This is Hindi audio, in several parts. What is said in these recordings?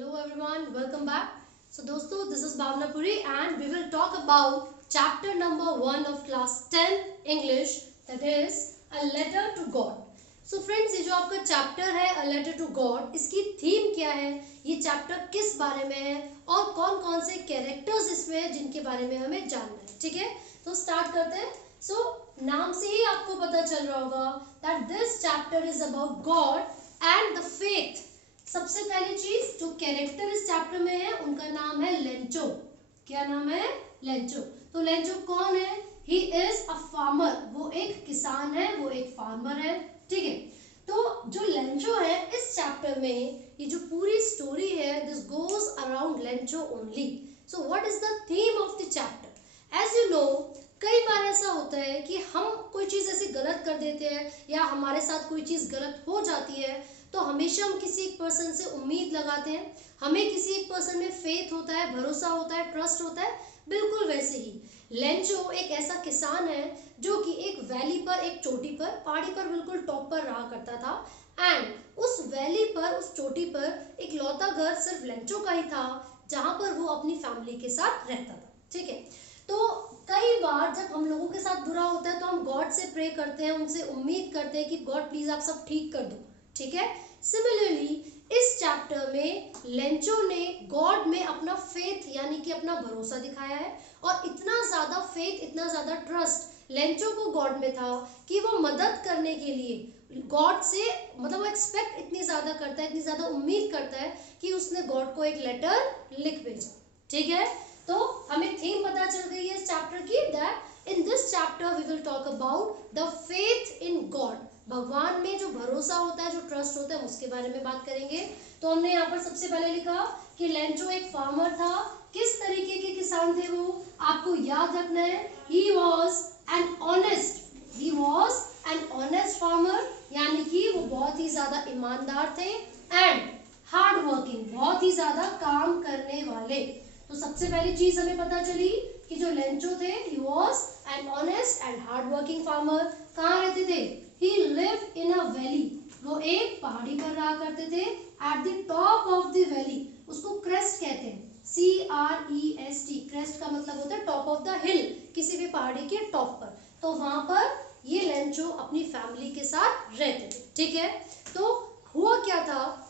Hello everyone, welcome back. So दोस्तों, this is Bhavna Puri and we will talk about chapter number 1 of class 10 English, that is a letter to God. So friends, ये जो आपका चैप्टर है a letter to God, इसकी थीम क्या है, ये चैप्टर किस बारे में है और कौन कौन से कैरेक्टर्स इसमें है जिनके बारे में हमें जानना है. ठीक है, तो स्टार्ट करते हैं. सो नाम से ही आपको पता चल रहा होगा that this chapter is about God and the faith. सबसे पहली चीज, जो कैरेक्टर इस चैप्टर में है उनका नाम है लेंचो. क्या नाम है? लेंचो. तो लेंचो कौन है? He is a farmer. वो एक किसान है, वो एक फार्मर है. ठीक है, तो जो लेंचो है इस चैप्टर में, ये जो पूरी स्टोरी है, this goes around Lencho only. So what is the theme of the chapter? As you know, कई बार ऐसा होता है कि हम कोई चीज ऐसे गलत कर देते हैं या हमारे साथ कोई चीज गलत हो जाती है, तो हमेशा हम किसी एक पर्सन से उम्मीद लगाते हैं, हमें किसी एक पर्सन में फेथ होता है, भरोसा होता है, ट्रस्ट होता है. बिल्कुल वैसे ही लेंचो एक ऐसा किसान है जो कि एक वैली पर, एक चोटी पर, पहाड़ी पर बिल्कुल टॉप पर रहा करता था. एंड उस वैली पर, उस चोटी पर एक लौता घर सिर्फ लेंचो का ही था जहां पर वो अपनी फैमिली के साथ रहता था. ठीक है, तो कई बार जब हम लोगों के साथ बुरा होता है तो हम गॉड से प्रे करते हैं, उनसे उम्मीद करते हैं कि गॉड प्लीज आप सब ठीक कर दो. ठीक है, सिमिलरली इस चैप्टर में लेंचो ने गॉड में अपना फेथ यानी कि अपना भरोसा दिखाया है. और इतना ज्यादा फेथ, इतना ज्यादा ट्रस्ट लेंचो को गॉड में था कि वो मदद करने के लिए गॉड से, मतलब वो एक्सपेक्ट इतनी ज्यादा करता है, इतनी ज्यादा उम्मीद करता है कि उसने गॉड को एक लेटर लिख भेजा. ठीक है, तो हमें थीम पता चल गई है इस चैप्टर की, that in this chapter we will talk about the faith in God. भगवान में जो भरोसा होता है, जो ट्रस्ट होता है, उसके बारे में बात करेंगे. तो हमने यहाँ पर सबसे पहले लिखा कि लेंचो एक फार्मर था. किस तरीके के किसान थे वो, आपको याद रखना है. He was an honest farmer, यानी कि वो बहुत ही ज्यादा ईमानदार थे. एंड हार्ड वर्किंग, बहुत ही ज्यादा काम करने वाले. तो सबसे पहली चीज हमें पता चली कि जो लेंचो थे, he was an honest and hard working farmer. कहाँ रहते थे? He lived in a valley. वो एक पहाड़ी पर रहा करते थे. At the top of the valley, उसको क्रेस्ट कहते हैं. CREST, क्रेस्ट का मतलब होता है टॉप ऑफ द हिल, किसी भी पहाड़ी के टॉप पर. तो वहां पर ये लेंचो अपनी फैमिली के साथ रहते थे. ठीक है, तो हुआ क्या था,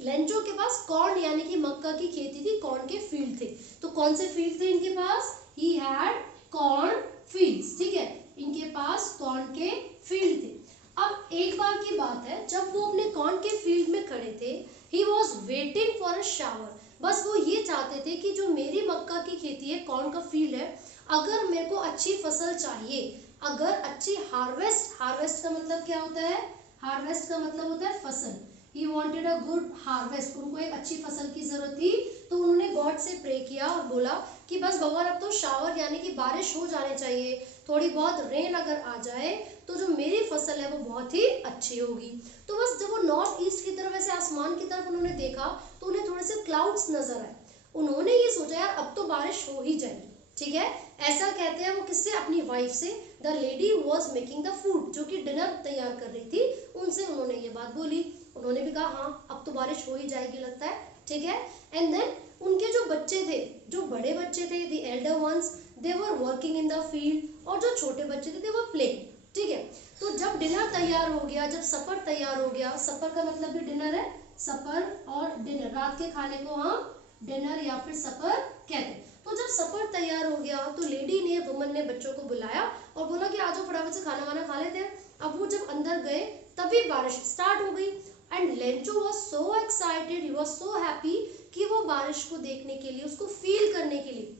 लेंचो के पास कॉर्न यानी कि मक्का की खेती थी, कॉर्न के फील्ड थे. तो कौन से फील्ड थे इनके पास? He had corn fields. ठीक है, इनके पास कॉर्न के फील्ड थे. अब एक बार की बात है, जब वो अपने कॉर्न के फील्ड में खड़े थे, he was waiting for a shower. बस वो ये चाहते थे कि जो मेरी मक्का की खेती है, कॉर्न का फील्ड है, अगर मेरे को अच्छी फसल चाहिए, अगर अच्छी हार्वेस्ट का मतलब क्या होता है? हार्वेस्ट का मतलब होता है फसल. He wanted a good harvest. उनको एक अच्छी फसल की जरूरत थी. तो उन्होंने गॉड से प्रे किया और बोला कि बस भगवान, अब तो शावर यानी कि बारिश हो जाने चाहिए, थोड़ी बहुत रेन अगर आ जाए तो जो मेरी फसल है वो बहुत ही अच्छी होगी. तो बस जब वो नॉर्थ ईस्ट की तरफ, ऐसे आसमान की तरफ उन्होंने देखा तो उन्हें थोड़े से क्लाउड्स नजर आए. उन्होंने ये सोचा यार अब तो बारिश हो ही जाएगी. ठीक है, ऐसा कहते हैं वो किससे? अपनी वाइफ से. The lady was making the food, जो कि डिनर तैयार कर रही थी, उनसे उन्होंने ये बात बोली. उन्होंने भी कहा हाँ अब तो बारिश हो ही जाएगी लगता है. ठीक है, एंड देन उनके जो बच्चे थे, जो बड़े बच्चे थे, the elder ones, they were working in the field, और जो छोटे बच्चे थे, दे वर प्लेइंग. ठीक है, तो जब डिनर तैयार हो गया, जब सफर तैयार हो गया, सफर का मतलब भी डिनर है, सफर और डिनर, रात के खाने को हम डिनर या फिर सफर कहते हैं. तो जब सफर तैयार हो गया तो लेडी ने, वुमन ने बच्चों को बुलाया और बोला कि आज फटाफट से खाना वाना खा लेते हैं. अब वो जब अंदर गए तभी बारिश स्टार्ट हो गई. And Lencho was so excited, he was so happy कि वो बारिश को देखने के लिए, उसको फील करने के लिए,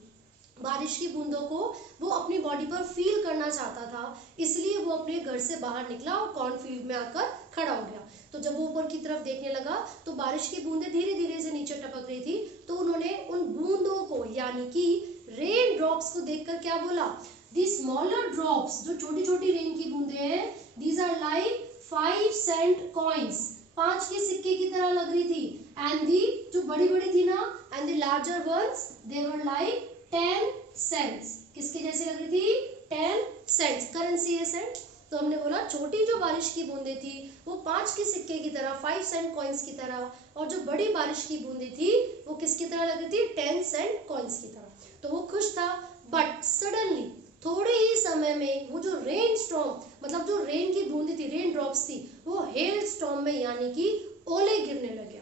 बारिश की बूंदों को वो अपनी बॉडी पर फील करना चाहता था. इसलिए वो अपने घर से बाहर निकला और कॉर्नफील्ड में आकर खड़ा हो गया. तो जब वो ऊपर की तरफ देखने लगा तो बारिश की बूंदें धीरे धीरे से नीचे टपक रही थी. तो उन्होंने उन बूंदों को यानी कि रेन ड्रॉप्स को देखकर क्या बोला? दी स्मॉलर ड्रॉप्स, जो छोटी छोटी रेन की बूंदें हैं, these are like 5 cent coins, 5 के सिक्के की तरह लग रही थी. एंड दी, जो बड़ी बड़ी थी ना, and the larger ones, they were like 10 cents. किसके जैसे लग रही थी? 10 सेंट्स. करेंसी है सेंट. तो हमने बोला छोटी जो बारिश की बूंदें थी वो 5 के सिक्के की तरह, 5 सेंट कॉइन्स की तरह, और जो बड़ी बारिश की बूंदें थी वो किसकी तरह लग रही थी, 10 सेंट कॉइन्स की तरह। तो वो खुश था। बट सडनली थोड़े ही समय में वो जो रेन स्टॉर्म, मतलब जो रेन की बूंदी थी, रेन ड्रॉप्स थी, वो हेल स्टॉर्म में यानी कि ओले गिरने लगे।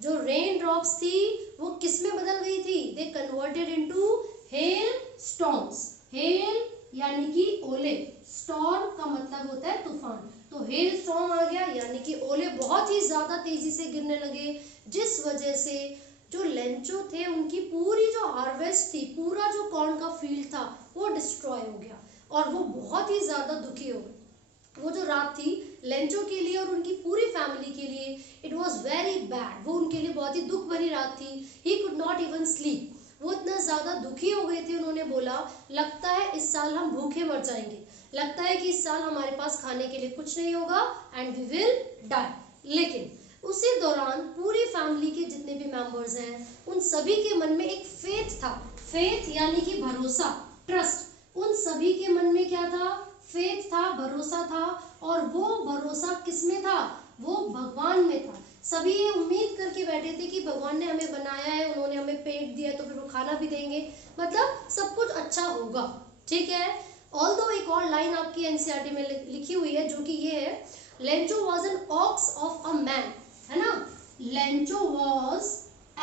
जो रेन ड्रॉप्स थी वो किस में बदल गई थी, they converted into hello storms. Hello यानी कि ओले, स्टॉर्म का मतलब होता है तूफान, तो हेल स्टॉर्म आ गया यानी कि ओले बहुत ही ज्यादा तेजी से गिरने लगे, जिस वजह से जो लेंचो थे उनकी पूरी जो हार्वेस्ट थी, पूरा जो कॉर्न का फील्ड था वो डिस्ट्रॉय हो गया और वो बहुत ही ज्यादा दुखी हो गए। वो जो रात थी लेंचो के लिए और उनकी पूरी फैमिली के लिए इट वॉज वेरी बैड, वो उनके लिए बहुत ही दुख भरी रात थी। He could not even sleep, वो इतना ज्यादा दुखी हो गए थे, उन्होंने बोला लगता है इस साल हम भूखे मर जाएंगे, लगता है कि इस साल हमारे पास खाने के लिए कुछ नहीं होगा एंड वी विल डाई। लेकिन उसी दौरान पूरी फैमिली के जितने भी मेंबर्स हैं उन सभी के मन में एक फेथ था, फेथ यानी कि भरोसा, ट्रस्ट। उन सभी के मन में क्या था, फेथ था, भरोसा था, और वो भरोसा किसमें था, वो भगवान में था। सभी ये उम्मीद करके बैठे थे कि भगवान ने हमें बनाया है, उन्होंने हमें पेट दिया तो फिर वो खाना भी देंगे, मतलब सब कुछ अच्छा होगा, ठीक है। ऑल्दो एक और लाइन आपकी एनसीईआरटी में लिखी हुई है जो कि ये है, Lencho was an ox of a man, है ना, Lencho was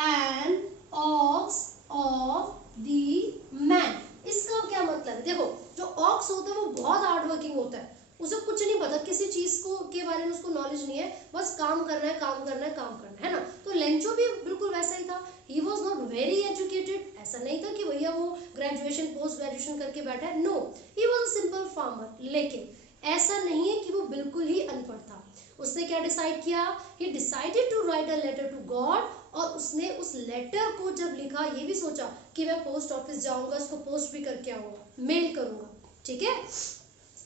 an ox of the man. इसका क्या मतलब है, देखो जो ऑक्स होता है वो बहुत हार्ड वर्किंग होता है, उसे कुछ नहीं पता, किसी चीज को के बारे में उसको नॉलेज नहीं है, बस काम करना है, काम करना है, काम करना है ना। तो लेंचो भी बिल्कुल वैसा ही था। He was not very educated, ऐसा नहीं था कि भैया वो ग्रेजुएशन पोस्ट ग्रेजुएशन करके बैठा है, no, he was a simple farmer. लेकिन ऐसा नहीं है कि वो बिल्कुल ही अनपढ़ था। उसने क्या डिसाइड किया, he decided to write a letter to God, और उसने उस लेटर को जब लिखा ये भी सोचा कि मैं पोस्ट ऑफिस जाऊंगा, इसको पोस्ट भी करके आऊंगा, मेल करूंगा, ठीक है।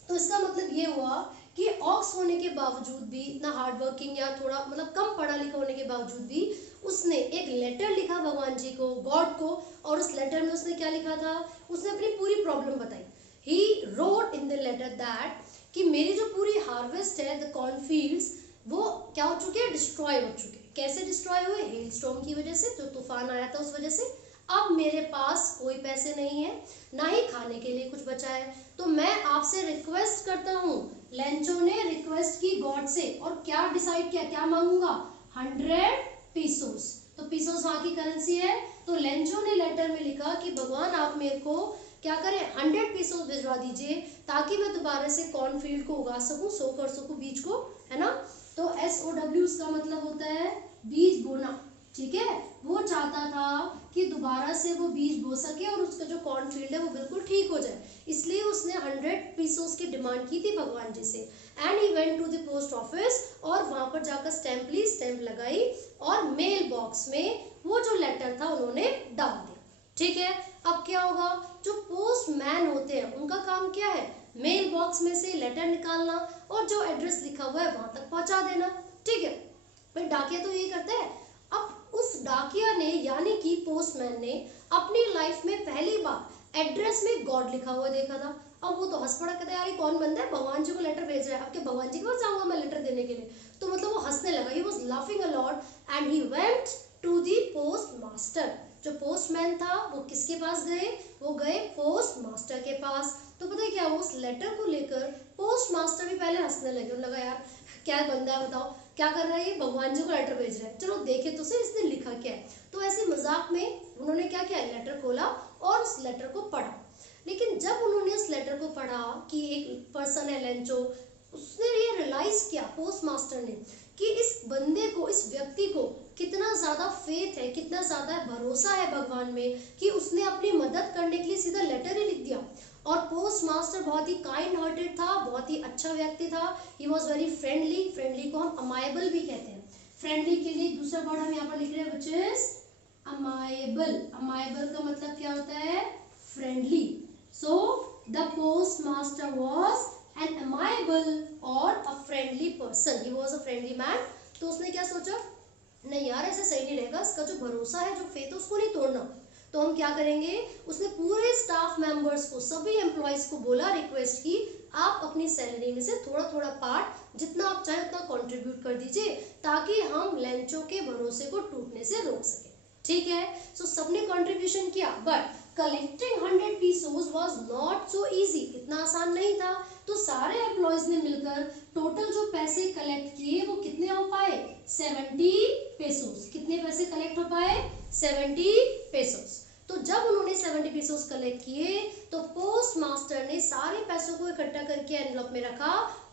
तो इसका मतलब ये हुआ कि ऑक्स होने के बावजूद भी, इतना हार्ड वर्किंग या थोड़ा मतलब कम पढ़ा लिखा होने के बावजूद भी उसने एक लेटर लिखा भगवान जी को, गॉड को, और उस लेटर में उसने क्या लिखा था, उसने अपनी पूरी प्रॉब्लम बताई। He wrote in the letter that कि मेरी जो पूरी हार्वेस्ट है, द कॉर्नफील्ड्स, वो क्या हो चुके हैं, डिस्ट्रॉय हो चुके हैं। कैसे डिस्ट्रॉय हुए, हेल स्टॉर्म की वजह से, जो तूफान आया था उस वजह से। अब मेरे पास कोई पैसे नहीं है, ना ही खाने के लिए कुछ बचा है, तो मैं आपसे रिक्वेस्ट करता हूँ। लेंचो ने रिक्वेस्ट की गॉड से, और क्या डिसाइड किया, क्या मांगूंगा, 100 पीसोस। तो पीसोस वहां की करेंसी है। तो लेंचो ने लेटर में लिखा कि भगवान आप मेरे को क्या करें, 100 पीसोस भिजवा दीजिए ताकि मैं दोबारा से कॉर्नफील्ड को उगा सकूं, सो कर सकूं बीज को, है ना। तो SOW का मतलब होता है बीज बोना, ठीक है। वो चाहता था कि दोबारा से वो बीज बो सके और उसका जो कॉर्नफील्ड है वो बिल्कुल ठीक हो जाए, इसलिए उसने 100 पीसोस की डिमांड की थी भगवान जी से। And he went to the post office, और वहां पर जाकर स्टैंप ली, स्टैंप लगाई, और मेल बॉक्स में वो जो लेटर था उन्होंने डाल दिया, ठीक है। अब क्या होगा, जो पोस्टमैन होते हैं उनका काम क्या है, मेल बॉक्स में से लेटर निकालना और जो एड्रेस लिखा हुआ है वहां तक पहुंचा देना, ठीक है। फिर डाकिया तो यही करता है। अब उस डाकिया ने यानी कि पोस्टमैन ने अपनी लाइफ में पहली बार एड्रेस में गॉड लिखा हुआ देखा था। अब वो तो हंस पड़ा, कहता है यार ये कौन बंदा है, भगवान जी को लेटर भेज रहा है, अब क्या भगवान जी के पास जाऊंगा मैं लेटर देने के लिए। तो मतलब वो हंसने लगा, he was laughing a lot and he went to the post master. जो पोस्टमैन था वो किसके पास गए, वो गए पोस्ट मास्टर के पास। तो पता है क्या, उस लेटर को लेकर पोस्ट मास्टर भी पहले हंसने लगे, उन्हें लगा यार क्या बंदा है, बताओ क्या कर रहा है ये, भगवान जी को लेटर भेज रहा है, चलो देखे तो सही इसने लिखा क्या है। तो ऐसे मजाक में उन्होंने क्या किया, लेटर खोला और उस लेटर को पढ़ा। लेकिन जब उन्होंने उस लेटर को पढ़ा कि एक पर्सन है लेंचो, उसने ये रियलाइज किया पोस्ट मास्टर ने कि इस बंदे को, इस व्यक्ति को कितना ज्यादा फेथ है, कितना ज्यादा भरोसा है भगवान में कि उसने अपनी मदद करने के लिए सीधा लेटर ही लिख दिया। और पोस्ट मास्टर बहुत ही काइंड हार्टेड था, बहुत ही अच्छा व्यक्ति था। He was very friendly, friendly को हम अमायबल भी कहते हैं। फ्रेंडली के लिए दूसरा वर्ड हम यहाँ पर लिख रहे हैं विच इज अमायबल। अमायबल का मतलब क्या होता है, friendly. So the post master was an amiable और a friendly person, he was a friendly man. तो उसने क्या सोचा, नहीं यार ऐसे सही नहीं रहेगा, इसका जो भरोसा है, जो फेथ है, उसको नहीं तोड़ना। तो हम क्या करेंगे, उसने पूरे स्टाफ मेंबर्स को, सभी एम्प्लॉयज को बोला, रिक्वेस्ट की, आप अपनी सैलरी में से थोड़ा थोड़ा पार्ट जितना आप चाहे उतना कंट्रीब्यूट कर दीजिए ताकि हम लेंचो के भरोसे को टूटने से रोक सके। ठीक है, सो सबने कंट्रीब्यूशन किया, but collecting 100 pesos was not so easy, इतना आसान नहीं था। तो सारे एम्प्लॉयज ने मिलकर टोटल जो पैसे कलेक्ट किए वो कितने हो पाए, 70 pesos। कितने पैसे कलेक्ट हो पाए, 70 pesos। तो जब उन्होंने 70 pesos कलेक्ट किए तो पोस्ट मास्टर ने सारे पैसों को इकट्ठा करके एनवलप में रखा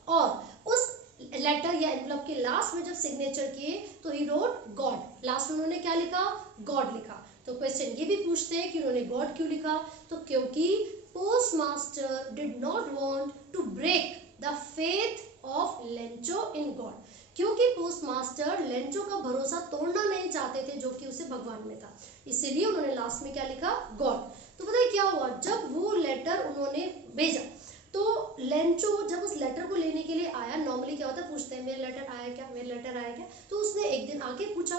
और उस लेटर या एनवलप के लास्ट में जब सिग्नेचर किए तो ही रोट गॉड। लास्ट में उन्होंने क्या लिखा, गॉड लिखा। तो क्वेश्चन ये भी पूछते हैं कि उन्होंने गॉड क्यों लिखा, तो क्योंकि post master did not want to break the faith of Lencho in God, क्योंकि पोस्ट मास्टर लेंचो का भरोसा तोड़ना नहीं चाहते थे जो कि उसे भगवान में था, इसीलिए उन्होंने लास्ट में क्या लिखा, गॉड। तो पता है क्या हुआ, जब वो लेटर उन्होंने भेजा तो लेंचो जब उस लेटर को लेने के लिए आया, नॉर्मली क्या होता है पूछते हैं मेरा लेटर आया क्या, मेरा लेटर आया क्या, तो उसने एक दिन आके पूछा,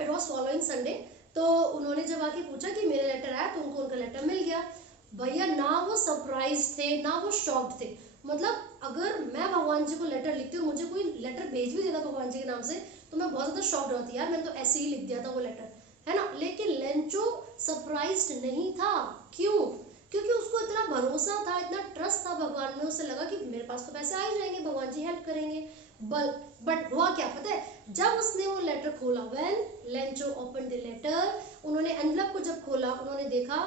इट वॉज फॉलोइंग संडे, तो उन्होंने जब आके पूछा कि मेरा लेटर आया तो उनको उनका लेटर मिल गया। भैया ना वो सरप्राइज थे ना वो शॉक्ड थे, मतलब अगर मैं भगवान जी को लेटर लिखती हूँ, मुझे कोई लेटर भेज भी देता भगवान जी के नाम से तो मैं बहुत ज्यादा शॉक्ड होती, यार मैंने तो ऐसे ही लिख दिया था वो लेटर, है ना। लेकिन लेंचो सरप्राइज्ड नहीं था, क्यों, क्योंकि उसको इतना भरोसा था, इतना ट्रस्ट था भगवान में, उसे लगा कि मेरे पास तो पैसे आ ही जाएंगे, भगवान जी हेल्प करेंगे। बट हुआ क्या पता है, जब उसने वो लेटर खोला, when Lencho open the letter, उन्होंने एनवलप को जब खोला उन्होंने देखा,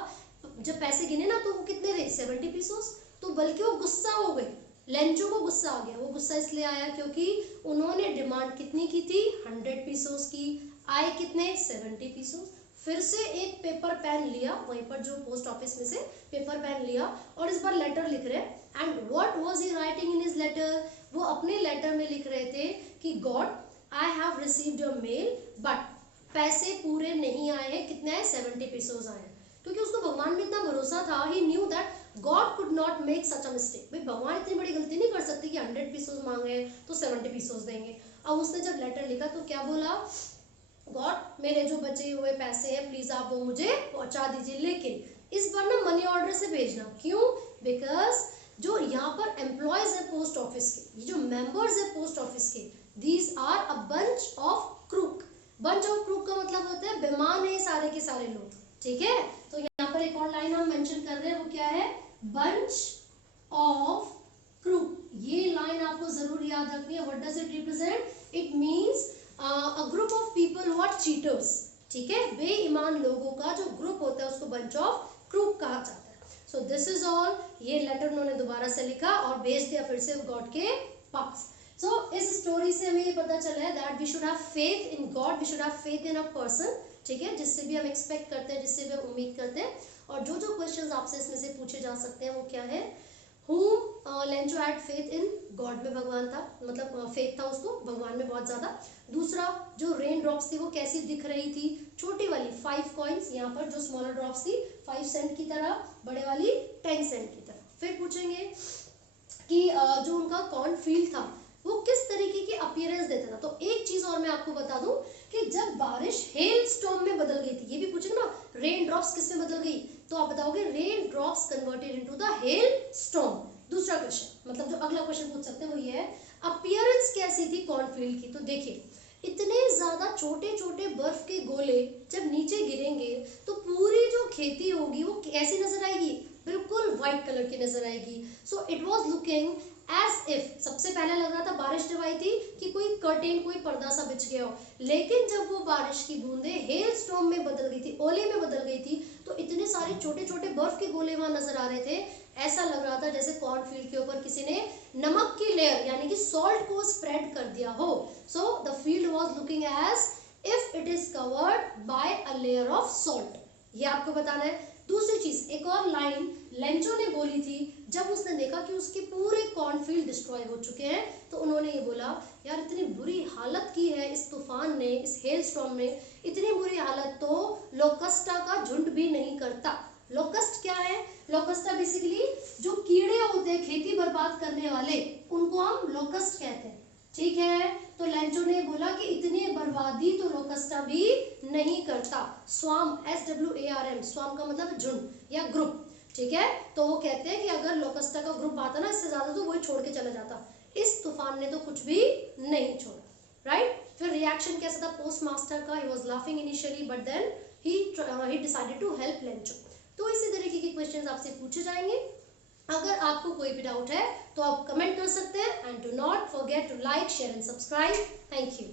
जब पैसे गिने ना तो वो कितने थे, 70 pesos। तो बल्कि वो गुस्सा हो गए, लेंचो को गुस्सा आ गया। वो गुस्सा इसलिए आया क्योंकि उन्होंने डिमांड कितनी की थी, 100 pesos की, आए कितने, 70 pesos। फिर से एक पेपर पेन लिया, वहीं पर जो पोस्ट ऑफिस में से पेपर पेन लिया और इस बार लेटर लिख रहे हैं। And what was he writing in his letter, वो अपने लेटर में लिख रहे थे कि God I have received your mail but पैसे पूरे नहीं आए हैं, कितने आए, 70 pesos आए। क्योंकि उसको भगवान में इतना भरोसा था, he knew that God could not make such a mistake, भाई भगवान इतनी बड़ी गलती नहीं कर सकते कि 100 pesos मांगे तो 70 pesos देंगे। अब उसने जब लेटर लिखा तो क्या बोला, गॉड मेरे जो बचे हुए पैसे हैं प्लीज आप वो मुझे पहुंचा दीजिए, लेकिन इस बार ना मनी ऑर्डर से भेजना। क्यों, बिकॉज जो यहाँ पर एम्प्लॉयज है पोस्ट ऑफिस के, ये जो मेंबर्स है पोस्ट ऑफिस के, these are a bunch of crook. Bunch of crook का मतलब होता है बेईमान है सारे के सारे लोग, ठीक है। तो यहाँ पर एक और लाइन हम मेंशन कर रहे हैं, वो क्या है, बंच ऑफ क्रूक। ये लाइन आपको जरूर याद रखनी है। What does it represent, it means a group of people who are cheaters, ठीक है, बेईमान लोगों का जो ग्रुप होता है उसको बंच ऑफ क्रूक कहा जाता है। सो दिस इज ऑल, ये लेटर उन्होंने दोबारा से लिखा और भेज दिया फिर से गॉड के पास। सो इस स्टोरी से हमें ये पता चला है that we should have faith in God, we should have faith in a person, ठीक है, जिससे भी हम एक्सपेक्ट करते हैं, जिससे भी हम उम्मीद करते हैं। और जो जो क्वेश्चंस आपसे इसमें से पूछे जा सकते हैं वो क्या है, whom Lencho had faith in God में भगवान था, मतलब फेथ था उसको भगवान में बहुत ज्यादा। दूसरा, जो रेन ड्रॉप्स थी वो कैसी दिख रही थी, छोटी वाली 5 coins, यहाँ पर जो स्मॉलर ड्रॉप्स थी 5 cent की तरह, बड़े वाली 10 cent की तरह। फिर पूछेंगे कि जो उनका कॉर्न फील्ड था वो किस तरीके की अपीयरेंस देता था। तो एक चीज और मैं आपको बता दूं कि जब बारिश हेल स्टॉर्म में बदल गई थी, ये भी पूछेंगे ना, रेन ड्रॉप्स किस में बदल गई, तो आप बताओगे rain drops converted into the hell storm. दूसरा क्वेश्चन, मतलब जो अगला क्वेश्चन पूछ सकते हैं वो ये है, अपीयरेंस कैसी थी कॉर्नफील्ड की। तो देखिए, इतने ज्यादा छोटे छोटे बर्फ के गोले जब नीचे गिरेंगे तो पूरी जो खेती होगी वो कैसी नजर आएगी, बिल्कुल व्हाइट कलर की नजर आएगी। So it was looking as if, सबसे पहले लग रहा था बारिश जब आई थी कि कोई कर्टेन, कोई पर्दा सा बिछ गया हो, लेकिन जब वो बारिश की बूंदे हेल स्टॉर्म में बदल गई थी, ओले में बदल गई थी, तो इतने सारे छोटे छोटे बर्फ के गोले वहां नजर आ रहे थे, ऐसा लग रहा था जैसे कॉर्नफील्ड के ऊपर किसी ने नमक की लेयर यानी कि सॉल्ट को स्प्रेड कर दिया हो। So the field was looking as if it is covered by a layer of salt, ये आपको बताना है। दूसरी चीज, एक और लाइन लेंचो ने बोली थी जब उसने देखा कि उसके पूरे कॉर्नफील्ड डिस्ट्रॉय हो चुके हैं, तो उन्होंने ये बोला, यार इतनी बुरी हालत की है इस तूफान ने, इस हेल स्टॉर्म ने, इतनी बुरी हालत तो लोकस्टा का झुंड भी नहीं करता। लोकस्ट क्या है, लोकस्टा बेसिकली जो कीड़े होते हैं खेती बर्बाद करने वाले, उनको हम लोकस्ट कहते हैं, ठीक है। तो लेंचो ने बोला कि इतनी बर्बादी तो लोकस्टा भी नहीं करता। स्वाम, SWARM, स्वाम का मतलब झुंड या ग्रुप। ठीक है, तो वो कहते हैं कि अगर लोकस्टा का ग्रुप आता ना इससे ज्यादा तो वही छोड़ के चला जाता, इस तूफान ने तो कुछ भी नहीं छोड़ा, राइट। फिर रिएक्शन कैसा था पोस्ट मास्टर का, he was laughing initially but then he decided to help Lencho. तो इसी तरीके के क्वेश्चंस आपसे पूछे जाएंगे। अगर आपको कोई भी डाउट है तो आप कमेंट कर सकते हैं, and do not forget to like share and subscribe. Thank you.